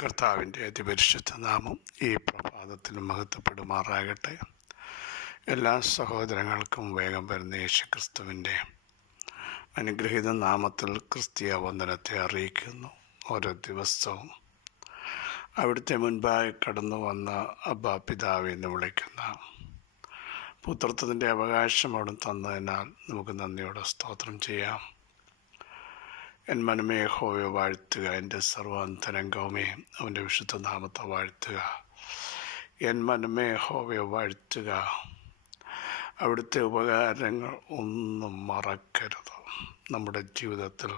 കർത്താവിൻ്റെ അതിപരിശുദ്ധ നാമം ഈ പ്രഭാതത്തിൽ മഹത്വപ്പെടുമാറാകട്ടെ. എല്ലാ സഹോദരങ്ങൾക്കും വേഗം വരുന്ന യേശുക്രിസ്തുവിൻ്റെ അനുഗ്രഹീത നാമത്തിൽ ക്രിസ്തീയ വന്ദനത്തെ അറിയിക്കുന്നു. ഓരോ ദിവസവും അവിടുത്തെ മുൻപായി കടന്നു വന്ന അബ്ബാ പിതാവെ എന്ന് വിളിക്കുന്ന പുത്രത്വത്തിൻ്റെ അവകാശം അവിടെ തന്നതിനാൽ നമുക്ക് നന്ദിയോടെ സ്തോത്രം ചെയ്യാം. എൻ മനമേ യഹോവയെ വാഴ്ത്തുക, എൻ്റെ സർവാന്തരംഗവുമേ അവൻ്റെ വിശുദ്ധ നാമത്തെ വാഴ്ത്തുക. എൻ മനമേ യഹോവയെ വാഴ്ത്തുക, അവിടുത്തെ ഉപകാരങ്ങൾ ഒന്നും മറക്കരുത്. നമ്മുടെ ജീവിതത്തിൽ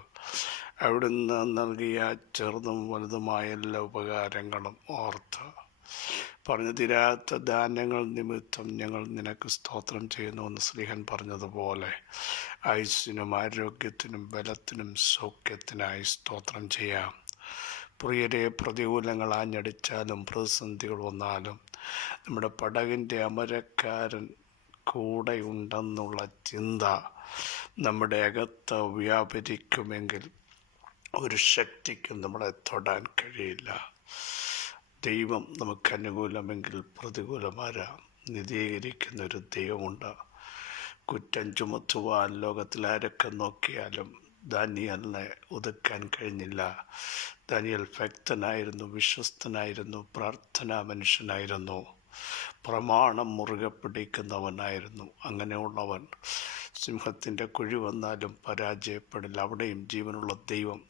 അവിടുന്ന് നൽകിയ ചെറുതും വലുതുമായ എല്ലാ ഉപകാരങ്ങളും ഓർത്ത് പറഞ്ഞു തീരാത്ത ധാന്യങ്ങൾ നിമിത്തം ഞങ്ങൾ നിനക്ക് സ്തോത്രം ചെയ്യുന്നുവെന്ന് ശ്രീഹൻ പറഞ്ഞതുപോലെ ആയുസ്സിനും ആരോഗ്യത്തിനും ബലത്തിനും സൗഖ്യത്തിനായി സ്തോത്രം ചെയ്യാം. പ്രിയരെ, പ്രതികൂലങ്ങൾ ആഞ്ഞടിച്ചാലും പ്രതിസന്ധികൾ വന്നാലും നമ്മുടെ പടകിൻ്റെ അമരക്കാരൻ കൂടെയുണ്ടെന്നുള്ള ചിന്ത നമ്മുടെ അകത്ത് വ്യാപരിക്കുമെങ്കിൽ ഒരു ശക്തിക്കും നമ്മളെ തൊടാൻ കഴിയില്ല. ദൈവം നമുക്ക് അനുകൂലമെങ്കിൽ പ്രതികൂലമാരാം. നിധീകരിക്കുന്നൊരു ദൈവമുണ്ട്. കുറ്റം ചുമത്തുവാൻ ലോകത്തിലാരൊക്കെ നോക്കിയാലും ദാനിയേലിനെ ഒതുക്കാൻ കഴിഞ്ഞില്ല. ദാനിയേൽ ഭക്തനായിരുന്നു, വിശ്വസ്തനായിരുന്നു, പ്രാർത്ഥനാ മനുഷ്യനായിരുന്നു, പ്രമാണം മുറുകെ പിടിക്കുന്നവനായിരുന്നു. അങ്ങനെയുള്ളവൻ സിംഹത്തിൻ്റെ കുഴി വന്നാലും പരാജയപ്പെടില്ല. അവിടെയും ജീവനുള്ള ദൈവം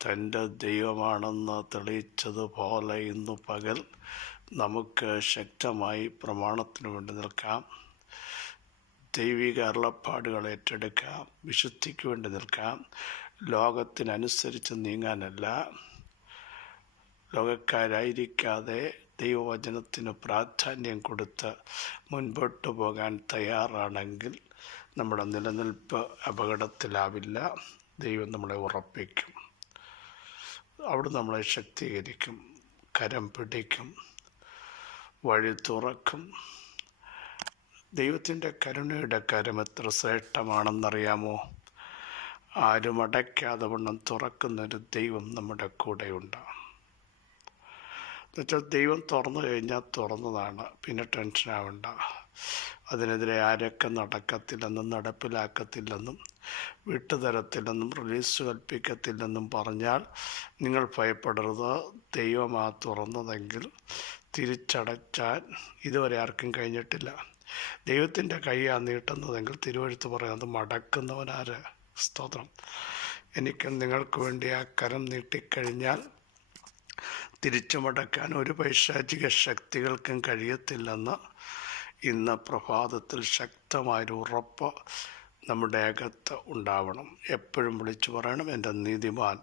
തൻ്റെ ദൈവമാണെന്ന് തെളിയിച്ചതുപോലെ ഇന്നു പകൽ നമുക്ക് ശക്തമായി പ്രമാണത്തിന് വേണ്ടി നിൽക്കാം. ദൈവിക അരുളപ്പാടുകൾ ഏറ്റെടുക്കാം. വിശുദ്ധിക്ക് വേണ്ടി നിൽക്കാം. ലോകത്തിനനുസരിച്ച് നീങ്ങാനല്ല, ലോകക്കാരായിരിക്കാതെ ദൈവവചനത്തിന് പ്രാധാന്യം കൊടുത്ത് മുൻപോട്ട് പോകാൻ തയ്യാറാണെങ്കിൽ നമ്മുടെ നിലനിൽപ്പ് അപകടത്തിലാവില്ല. ദൈവം നമ്മളെ ഉറപ്പിക്കും. അവിടെ നമ്മളെ ശക്തീകരിക്കും, കരം പിടിക്കും, വഴി തുറക്കും. ദൈവത്തിൻ്റെ കരുണയുടെ കരം എത്ര ശ്രേഷ്ഠമാണെന്നറിയാമോ? ആരും അടയ്ക്കാതെ വണ്ണം തുറക്കുന്നൊരു ദൈവം നമ്മുടെ കൂടെയുണ്ട്. എന്നുവെച്ചാൽ ദൈവം തുറന്നു കഴിഞ്ഞാൽ തുറന്നതാണ്, പിന്നെ ടെൻഷനാവണ്ട. അതിനെതിരെ ആരൊക്കെ നടക്കത്തില്ലെന്നും നടപ്പിലാക്കത്തില്ലെന്നും വിട്ടുതരത്തില്ലെന്നും റിലീസ് കൽപ്പിക്കത്തില്ലെന്നും പറഞ്ഞാൽ നിങ്ങൾ ഭയപ്പെടരുത്. ദൈവമാ തുറന്നതെങ്കിൽ തിരിച്ചടച്ചാൽ ഇതുവരെ ആർക്കും കഴിഞ്ഞിട്ടില്ല. ദൈവത്തിൻ്റെ കൈയാണ് നീട്ടുന്നതെങ്കിൽ തിരുവെഴുത്ത് പറയുന്നത് മടക്കുന്നവനാര്? സ്തോത്രം. എനിക്ക് നിങ്ങൾക്ക് വേണ്ടി ആ കരം നീട്ടിക്കഴിഞ്ഞാൽ തിരിച്ചു മടക്കാൻ ഒരു പൈശാചിക ശക്തികൾക്കും കഴിയത്തില്ലെന്ന് ഇന്ന് പ്രഭാതത്തിൽ ശക്തമായൊരു ഉറപ്പ് നമ്മുടെ അകത്ത് ഉണ്ടാവണം. എപ്പോഴും വിളിച്ചു പറയണം, എൻ്റെ നീതിമാൻ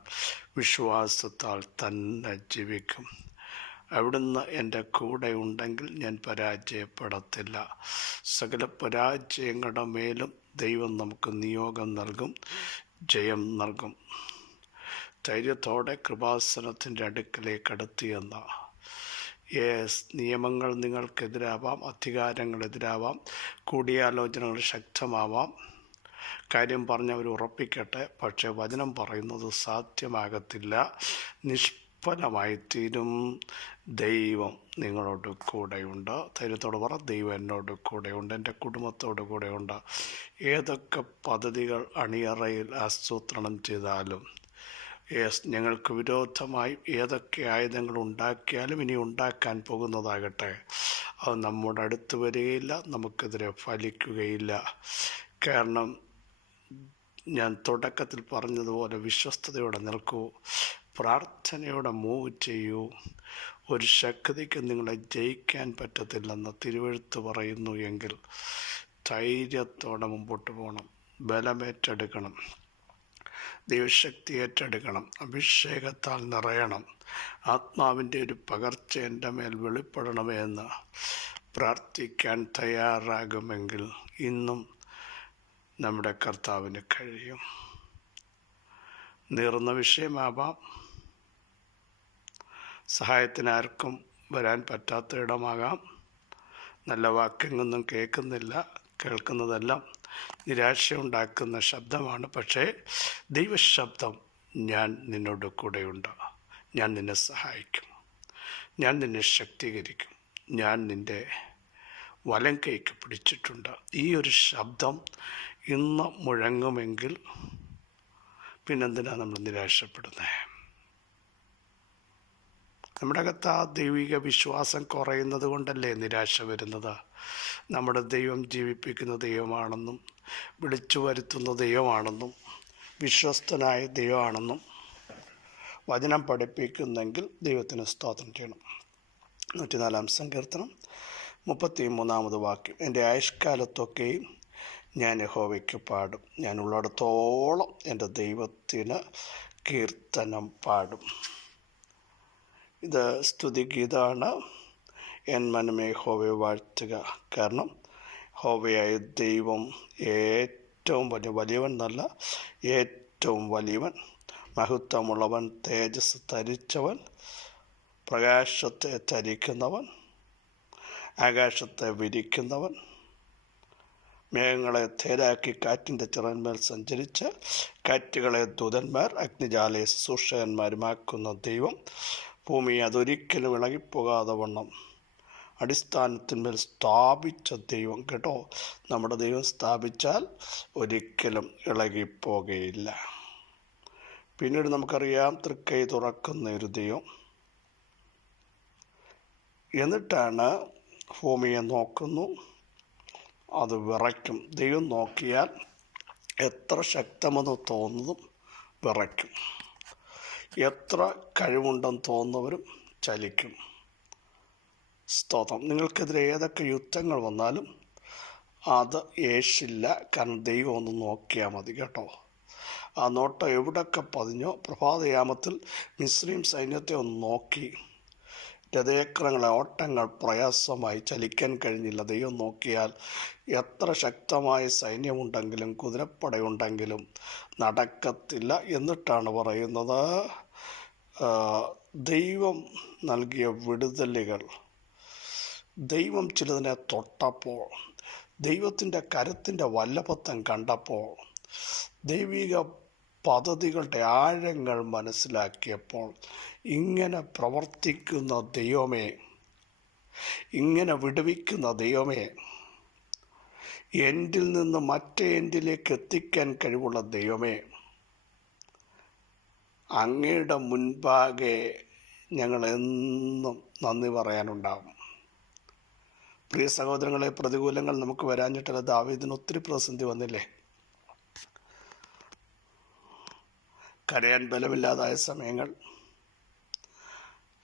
വിശ്വാസത്താൽ തന്നെ ജീവിക്കും. അവിടുന്ന് എൻ്റെ കൂടെ ഉണ്ടെങ്കിൽ ഞാൻ പരാജയപ്പെടത്തില്ല. സകല പരാജയങ്ങളുടെ മേലും ദൈവം നമുക്ക് നിയോഗം നൽകും, ജയം നൽകും. ധൈര്യത്തോടെ കൃപാസനത്തിൻ്റെ അടുക്കലേക്ക് അടുത്തിയെന്ന നിയമങ്ങൾ നിങ്ങൾക്കെതിരാവാം, അധികാരങ്ങളെതിരാവാം, കൂടിയാലോചനകൾ ശക്തമാവാം. കാര്യം പറഞ്ഞവർ ഉറപ്പിക്കട്ടെ, പക്ഷേ വചനം പറയുന്നത് സാധ്യമാകത്തില്ല, നിഷ്ഫലമായി തീരും. ദൈവം നിങ്ങളോട് കൂടെയുണ്ട്. ധൈര്യത്തോട് പറ, ദൈവം എന്നോട് കൂടെയുണ്ട്, എൻ്റെ കുടുംബത്തോട് കൂടെയുണ്ട്. ഏതൊക്കെ പദ്ധതികൾ അണിയറയിൽ ആസൂത്രണം ചെയ്താലും, ഞങ്ങൾക്ക് വിരോധമായി ഏതൊക്കെ ആയുധങ്ങൾ ഉണ്ടാക്കിയാലും ഇനി ഉണ്ടാക്കാൻ പോകുന്നതാകട്ടെ, അത് നമ്മോട് അടുത്ത് വരികയില്ല, നമുക്കെതിരെ ഫലിക്കുകയില്ല. കാരണം ഞാൻ തുടക്കത്തിൽ പറഞ്ഞതുപോലെ വിശ്വസ്തയോടെ നിൽക്കൂ, പ്രാർത്ഥനയോടെ മൂവ് ചെയ്യൂ. ഒരു ശക്തിക്ക് നിങ്ങളെ ജയിക്കാൻ പറ്റത്തില്ലെന്ന് തിരുവെഴുത്ത് പറയുന്നു എങ്കിൽ ധൈര്യത്തോടെ മുമ്പോട്ട് പോകണം, ബലമേറ്റെടുക്കണം, ദൈവശക്തി ഏറ്റെടുക്കണം, അഭിഷേകത്താൽ നിറയണം. ആത്മാവിൻ്റെ ഒരു പകർച്ച എൻ്റെ മേൽ വെളിപ്പെടണമേ എന്ന് പ്രാർത്ഥിക്കാൻ തയ്യാറാകുമെങ്കിൽ ഇന്നും നമ്മുടെ കർത്താവിന് കഴിയും. നീറുന്ന വിഷയമാവാം, സഹായത്തിന് ആർക്കും വരാൻ പറ്റാത്ത ഇടമാകാം, നല്ല വാക്കെങ്ങൊന്നും കേൾക്കുന്നതെല്ലാം നിരാശയുണ്ടാക്കുന്ന ശബ്ദമാണ്. പക്ഷേ ദൈവശബ്ദം, ഞാൻ നിന്നോട് കൂടെയുണ്ട്, ഞാൻ നിന്നെ സഹായിക്കും, ഞാൻ നിന്നെ ശക്തീകരിക്കും, ഞാൻ നിൻ്റെ വലം കൈക്ക് പിടിച്ചിട്ടുണ്ട്. ഈ ഒരു ശബ്ദം ഇന്ന് മുഴങ്ങുമെങ്കിൽ പിന്നെന്തിനാണ് നമ്മൾ നിരാശപ്പെടുന്നത്? നമ്മുടെ അകത്ത് ആ ദൈവിക വിശ്വാസം കുറയുന്നത് കൊണ്ടല്ലേ നിരാശ വരുന്നത്. നമ്മുടെ ദൈവം ജീവിപ്പിക്കുന്ന ദൈവമാണെന്നും വിളിച്ചു വരുത്തുന്ന ദൈവമാണെന്നും വിശ്വസ്തനായ ദൈവമാണെന്നും വചനം പഠിപ്പിക്കുന്നെങ്കിൽ ദൈവത്തിന് സ്തോത്രം ചെയ്യണം. 104 സങ്കീർത്തനം 33 വാക്യം, എൻ്റെ ആയുഷ്കാലത്തൊക്കെയും ഞാൻ യഹോവയ്ക്ക് പാടും, ഞാൻ ഉള്ളിടത്തോളം എൻ്റെ ദൈവത്തിന് കീർത്തനം പാടും. ഇത് സ്തുതിഗീതമാണ്. എൻ മനമേ യഹോവയെ വാഴ്ത്തുക, കാരണം യഹോവയായ ദൈവം ഏറ്റവും വലിയവൻ എന്നല്ല, ഏറ്റവും വലിയവൻ, മഹത്വമുള്ളവൻ, തേജസ് ധരിച്ചവൻ, പ്രകാശത്തെ ധരിക്കുന്നവൻ, ആകാശത്തെ വിരിക്കുന്നവൻ, മേഘങ്ങളെ തേരാക്കി കാറ്റിൻ്റെ ചിറന്മേൽ സഞ്ചരിച്ച് കാറ്റുകളെ ദൂതന്മാർ അഗ്നിജാലയെ ശുശ്രൂഷകന്മാരുമാക്കുന്ന ദൈവം, ഭൂമിയെ അതൊരിക്കലും ഇളകിപ്പോകാതെ വണ്ണം അടിസ്ഥാനത്തിന്മേൽ സ്ഥാപിച്ച ദൈവം. കേട്ടോ, നമ്മുടെ ദൈവം സ്ഥാപിച്ചാൽ ഒരിക്കലും ഇളകിപ്പോകുകയില്ല. പിന്നീട് നമുക്കറിയാം, തൃക്കൈ തുറക്കുന്ന ഒരു ദൈവം. എന്നിട്ടാണ് ഭൂമിയെ നോക്കുന്നു, അത് വിറയ്ക്കും. ദൈവം നോക്കിയാൽ എത്ര ശക്തമെന്ന് തോന്നുന്നതും വിറയ്ക്കും, എത്ര കഴിവുണ്ടെന്ന് തോന്നുന്നവരും ചലിക്കും. സ്തോത്രം. നിങ്ങൾക്കെതിരെ ഏതൊക്കെ യുദ്ധങ്ങൾ വന്നാലും അത് യേശില്ല, കാരണം ദൈവം ഒന്ന് നോക്കിയാൽ മതി. കേട്ടോ, ആ നോട്ടം എവിടൊക്കെ പതിഞ്ഞോ. പ്രഭാതയാമത്തിൽ മിസ്രയീം സൈന്യത്തെ ഒന്ന് നോക്കി, രഥചക്രങ്ങളെ ഓട്ടങ്ങൾ പ്രയാസമായി, ചലിക്കാൻ കഴിഞ്ഞില്ല. ദൈവം നോക്കിയാൽ എത്ര ശക്തമായ സൈന്യമുണ്ടെങ്കിലും കുതിരപ്പടയുണ്ടെങ്കിലും നടക്കത്തില്ല. എന്നിട്ടാണ് പറയുന്നത്, ദൈവം നൽകിയ വിടുതലുകൾ, ദൈവം ചിലതിനെ തൊട്ടപ്പോൾ, ദൈവത്തിൻ്റെ കരത്തിൻ്റെ വല്ലഭത്വം കണ്ടപ്പോൾ, ദൈവിക പദ്ധതികളുടെ ആഴങ്ങൾ മനസ്സിലാക്കിയപ്പോൾ, ഇങ്ങനെ പ്രവർത്തിക്കുന്ന ദൈവമേ, ഇങ്ങനെ വിടുവിക്കുന്ന ദൈവമേ, എൻഡിൽ നിന്ന് മറ്റേ എൻഡിലേക്ക് എത്തിക്കാൻ കഴിവുള്ള ദൈവമേ, അങ്ങയുടെ മുൻപാകെ ഞങ്ങൾ എന്നും നന്ദി പറയാനുണ്ടാകും. പ്രിയ സഹോദരങ്ങളെ, പ്രതികൂലങ്ങൾ നമുക്ക് വരാഞ്ഞിട്ടല്ല. ദാവീദിന് ഒത്തിരി പ്രതിസന്ധി വന്നില്ലേ? കരയാൻ ബലമില്ലാതായ സമയങ്ങൾ,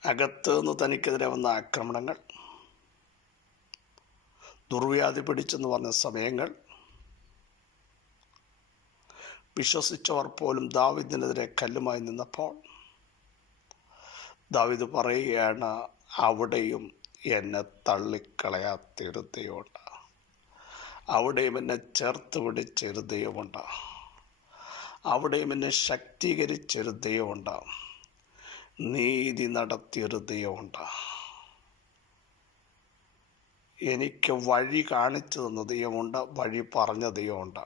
അകത്ത് നിന്ന് തനിക്കെതിരെ വന്ന ആക്രമണങ്ങൾ, ദുർവ്യാധി പിടിച്ചെന്ന് പറഞ്ഞ സമയങ്ങൾ, വിശ്വസിച്ചവർ പോലും ദാവീദിനെതിരെ കല്ലുമായി നിന്നപ്പോൾ ദാവീദ് പറയുകയാണ്, അവിടെയും എന്നെ തള്ളിക്കളയാത്തൊരു ദൈവമുണ്ട്, അവിടെയും എന്നെ ചേർത്ത് പിടിച്ചൊരു ദൈവമുണ്ട്, അവിടെയും എന്നെ ശക്തീകരിച്ചൊരു ദൈവമുണ്ട്, നീതി നടത്തിയൊരു ദൈവമുണ്ട്, എനിക്ക് വഴി കാണിച്ചു തന്ന ദൈവമുണ്ട്, വഴി പറഞ്ഞ ദൈവമുണ്ട്.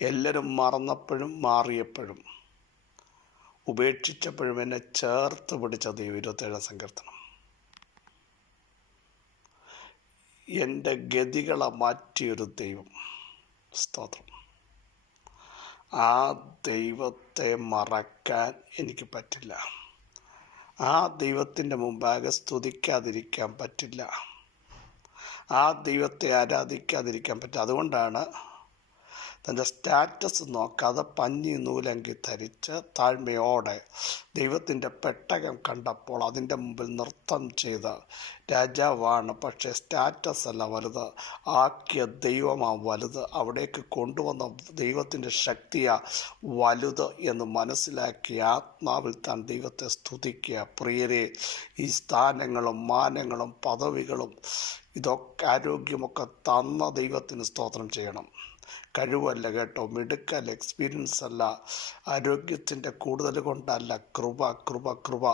എല്ലാവരും മറന്നപ്പോഴും മാറിയപ്പോഴും ഉപേക്ഷിച്ചപ്പോഴും എന്നെ ചേർത്ത് പിടിച്ച ദൈവം. 27 സങ്കീർത്തനം. എൻ്റെ ഗതികളെ മാറ്റിയൊരു ദൈവം. സ്തോത്രം. ആ ദൈവത്തെ മറക്കാൻ എനിക്ക് പറ്റില്ല. ആ ദൈവത്തിൻ്റെ മുമ്പാകെ സ്തുതിക്കാതിരിക്കാൻ പറ്റില്ല. ആ ദൈവത്തെ ആരാധിക്കാതിരിക്കാൻ പറ്റില്ല. അതുകൊണ്ടാണ് തൻ്റെ സ്റ്റാറ്റസ് നോക്കാതെ പഞ്ഞി നൂലങ്കി ധരിച്ച് താഴ്മയോടെ ദൈവത്തിൻ്റെ പെട്ടകം കണ്ടപ്പോൾ അതിൻ്റെ മുമ്പിൽ നൃത്തം ചെയ്ത്, രാജാവാണ് പക്ഷേ സ്റ്റാറ്റസ് അല്ല വലുത്, ആക്കിയ ദൈവമാണ് വലുത്, അവിടേക്ക് കൊണ്ടുവന്ന ദൈവത്തിൻ്റെ ശക്തിയാണ് വലുത് എന്ന് മനസ്സിലാക്കി ആത്മാവിൽ താൻ ദൈവത്തെ സ്തുതിക്കുക. പ്രിയരെ, ഈ സ്ഥാനങ്ങളും മാനങ്ങളും പദവികളും ഇതൊക്കെ ആരോഗ്യമൊക്കെ തന്ന ദൈവത്തിന് സ്തോത്രം ചെയ്യണം. കഴിവല്ല കേട്ടോ, മിടുക്കല്ല, എക്സ്പീരിയൻസ് അല്ല, ആരോഗ്യത്തിൻ്റെ കൂടുതൽ കൊണ്ടല്ല, കൃപ കൃപ കൃപ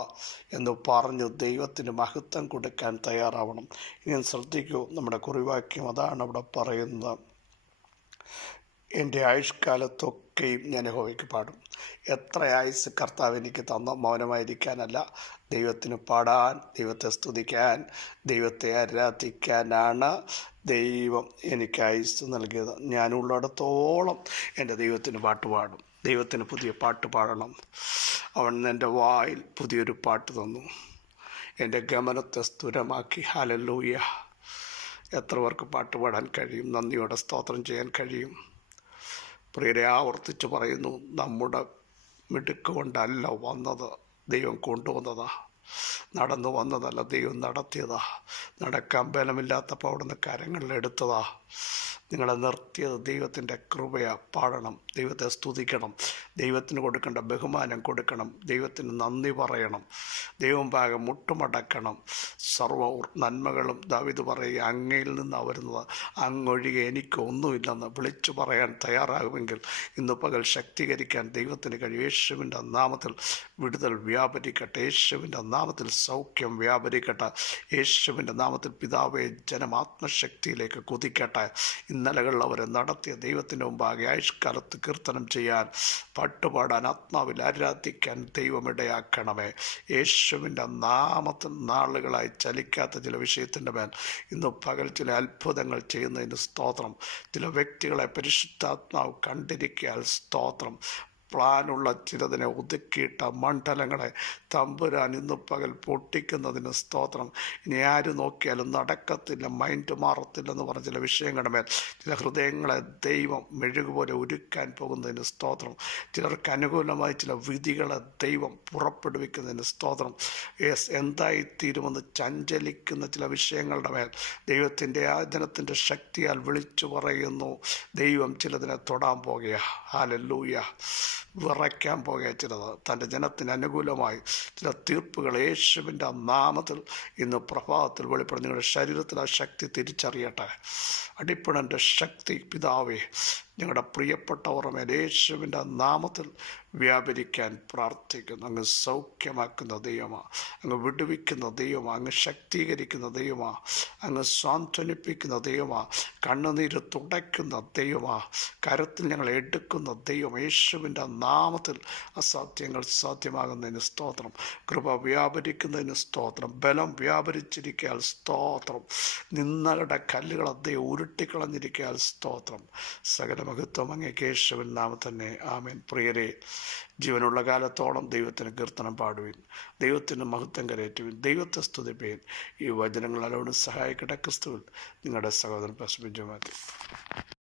എന്ന് പറഞ്ഞു ദൈവത്തിന് മഹത്വം കൊടുക്കാൻ തയ്യാറാവണം. ഇനി ശ്രദ്ധിക്കൂ, നമ്മുടെ കുറിവാക്യം അതാണ് അവിടെ പറയുന്നത്. എൻ്റെ ആയുഷ്കാലത്തൊക്കെ ഒക്കെയും ഞാൻ യഹോവയ്ക്ക് പാടും. എത്ര ആയുസ് കർത്താവ് എനിക്ക് തന്ന മൗനമായിരിക്കാനല്ല, ദൈവത്തിന് പാടാൻ, ദൈവത്തെ സ്തുതിക്കാൻ, ദൈവത്തെ ആരാധിക്കാനാണ് ദൈവം എനിക്ക് ആയുസ് നൽകിയത്. ഞാനുള്ളിടത്തോളം എൻ്റെ ദൈവത്തിന് പാട്ട് പാടും. ദൈവത്തിന് പുതിയ പാട്ട് പാടണം. അവൻ എൻ്റെ വായിൽ പുതിയൊരു പാട്ട് തന്നു, എൻ്റെ ഗമനത്തെ സ്ഥിരമാക്കി. ഹല്ലേലൂയ! എത്ര പേർക്ക് പാട്ട് പാടാൻ കഴിയും? നന്ദിയോടെ സ്തോത്രം ചെയ്യാൻ കഴിയും? പ്രിയരെ, ആവർത്തിച്ച് പറയുന്നു, നമ്മുടെ മിടുക്ക് കൊണ്ടല്ല വന്നത്, ദൈവം കൊണ്ടുവന്നതാ. നടന്നു വന്നതല്ല, ദൈവം നടത്തിയതാ. നടക്കാൻ ബലമില്ലാത്തപ്പോൾ അവിടുന്ന് കരങ്ങളിലെടുത്തതാ. നിങ്ങളെ നിർത്തിയത് ദൈവത്തിൻ്റെ കൃപയാ. പാടണം, ദൈവത്തെ സ്തുതിക്കണം, ദൈവത്തിന് കൊടുക്കേണ്ട ബഹുമാനം കൊടുക്കണം, ദൈവത്തിന് നന്ദി പറയണം, ദൈവം ഭാഗം മുട്ടുമടക്കണം. സർവ്വ നന്മകളും ദാവീദ് പറയുക, അങ്ങയിൽ നിന്നാണ് വരുന്നത്, അങ്ങൊഴികെ എനിക്കൊന്നുമില്ലെന്ന് വിളിച്ചു പറയാൻ തയ്യാറാകുമെങ്കിൽ ഇന്ന് പകൽ ശക്തീകരിക്കാൻ ദൈവത്തിന് കഴിയും. യേശുവിൻ്റെ നാമത്തിൽ വിടുതൽ വ്യാപരിക്കട്ടെ. യേശുവിൻ്റെ നാമത്തിൽ സൗഖ്യം വ്യാപരിക്കട്ടെ. യേശുവിൻ്റെ നാമത്തിൽ പിതാവേ, ജനം ആത്മശക്തിയിലേക്ക് കുതിക്കട്ടെ. ഇന്നലകളിൽ അവരെ നടത്തിയ ദൈവത്തിൻ്റെ മുമ്പാകെ ആയുഷ്കാലത്ത് കീർത്തനം ചെയ്യാൻ, പാട്ടുപാടാൻ, ആത്മാവിൽ ആരാധിക്കാൻ ദൈവമിടയാക്കണമേ. യേശുവിൻ്റെ നാമത്തിൽ നാളുകളായി ചലിക്കാത്ത ചില വിഷയത്തിൻ്റെ മേൽ ഇന്ന് പകൽ ചില അത്ഭുതങ്ങൾ ചെയ്യുന്നതിന് സ്തോത്രം. ചില വ്യക്തികളെ പരിശുദ്ധാത്മാവ് കണ്ടിരിക്കാൻ സ്തോത്രം. പ്ലാനുള്ള ചിലതിനെ ഒതുക്കിയിട്ട മണ്ഡലങ്ങളെ തമ്പുരാൻ ഇന്ന് പകൽ പൊട്ടിക്കുന്നതിന് സ്തോത്രം. ഇനി ആര് നോക്കിയാലും നടക്കത്തില്ല, മൈൻഡ് മാറത്തില്ലെന്ന് പറഞ്ഞ ചില വിഷയങ്ങളുടെ മേൽ ചില ഹൃദയങ്ങളെ ദൈവം മെഴുകുപോലെ ഒരുക്കാൻ പോകുന്നതിന് സ്തോത്രം. ചിലർക്ക് അനുകൂലമായി ചില വിധികളെ ദൈവം പുറപ്പെടുവിക്കുന്നതിന് സ്തോത്രം. എന്തായിത്തീരുമെന്ന് ചഞ്ചലിക്കുന്ന ചില വിഷയങ്ങളുടെ മേൽ ദൈവത്തിൻ്റെ ആദനത്തിൻ്റെ ശക്തിയാൽ വിളിച്ചു പറയുന്നു, ദൈവം ചിലതിനെ തൊടാൻ പോകുക. ഹല്ലേലൂയ! വിറയ്ക്കാൻ പോകുക. ചിലത് തൻ്റെ ജനത്തിന് അനുകൂലമായി ചില തീർപ്പുകൾ യേശുവിൻ്റെ നാമത്തിൽ ഇന്ന് പ്രഭാതത്തിൽ വെളിപ്പെടും. നിങ്ങളുടെ ശരീരത്തിൽ ആ ശക്തി തിരിച്ചറിയട്ടെ. അടിപ്പിണൻ്റെ ശക്തി പിതാവേ, ഞങ്ങളുടെ പ്രിയപ്പെട്ടവരുടെ മേൽ യേശുവിൻ്റെ നാമത്തിൽ വ്യാപരിക്കാൻ പ്രാർത്ഥിക്കുന്നു. അങ്ങ് സൗഖ്യമാക്കുന്ന ദൈവമാണ്, അങ്ങ് വിടുവിക്കുന്ന ദൈവമാണ്, അങ്ങ് ശക്തീകരിക്കുന്ന ദൈവമാണ്, അങ്ങ് സാന്ത്വനിപ്പിക്കുന്ന ദൈവമാണ്, കണ്ണുനീര് തുടയ്ക്കുന്ന ദൈവമാണ്, കരത്തിൽ ഞങ്ങൾ എടുക്കുന്ന ദൈവം. യേശുവിൻ്റെ നാമത്തിൽ അസാധ്യങ്ങൾ സാധ്യമാകുന്നതിന് സ്തോത്രം. കൃപ വ്യാപരിക്കുന്നതിന് സ്തോത്രം. ബലം വ്യാപരിച്ചിരിക്കാൻ സ്തോത്രം. നിന്നകളുടെ കല്ലുകൾ അദ്ദേഹം ഉരുട്ടിക്കളഞ്ഞിരിക്കാൻ സ്തോത്രം. സകല മഹത്വം അങ്ങേക്ക് യേശുവിൻ നാമത്തിൽ തന്നെ. ആമേൻ. പ്രിയരെ, ജീവനുള്ള കാലത്തോളം ദൈവത്തിന് കീർത്തനം പാടുവിൻ, ദൈവത്തിന് മഹത്വം കരയറ്റുവിൻ, ദൈവത്തെ സ്തുതിപ്പീൻ. ഈ വചനങ്ങൾ അലോട് സഹായിക്കട്ടെ. ക്രിസ്തുവിൽ നിങ്ങളുടെ സഹോദരൻ പാസ്റ്റർ ബിജു മാത്യു.